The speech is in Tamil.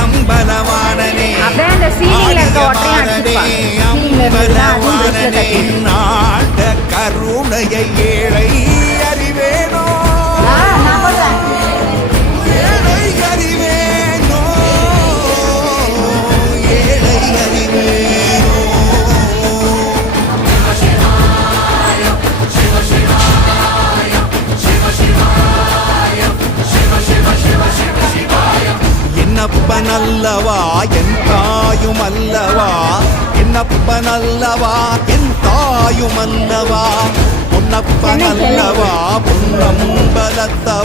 அம்பலவானனே அம்பலவானனே நாட கருணையை ஏழை அறிவேனோ ஏழை அறிவேனோ ஏழை அறிவேனோ என்னப்பனல்லவா என் தாயும் அல்லவா என்னப்பனல்லவா என் தாயும் அல்லவா பொன்னப்பனல்லவா பொன்னம்பலத்தவா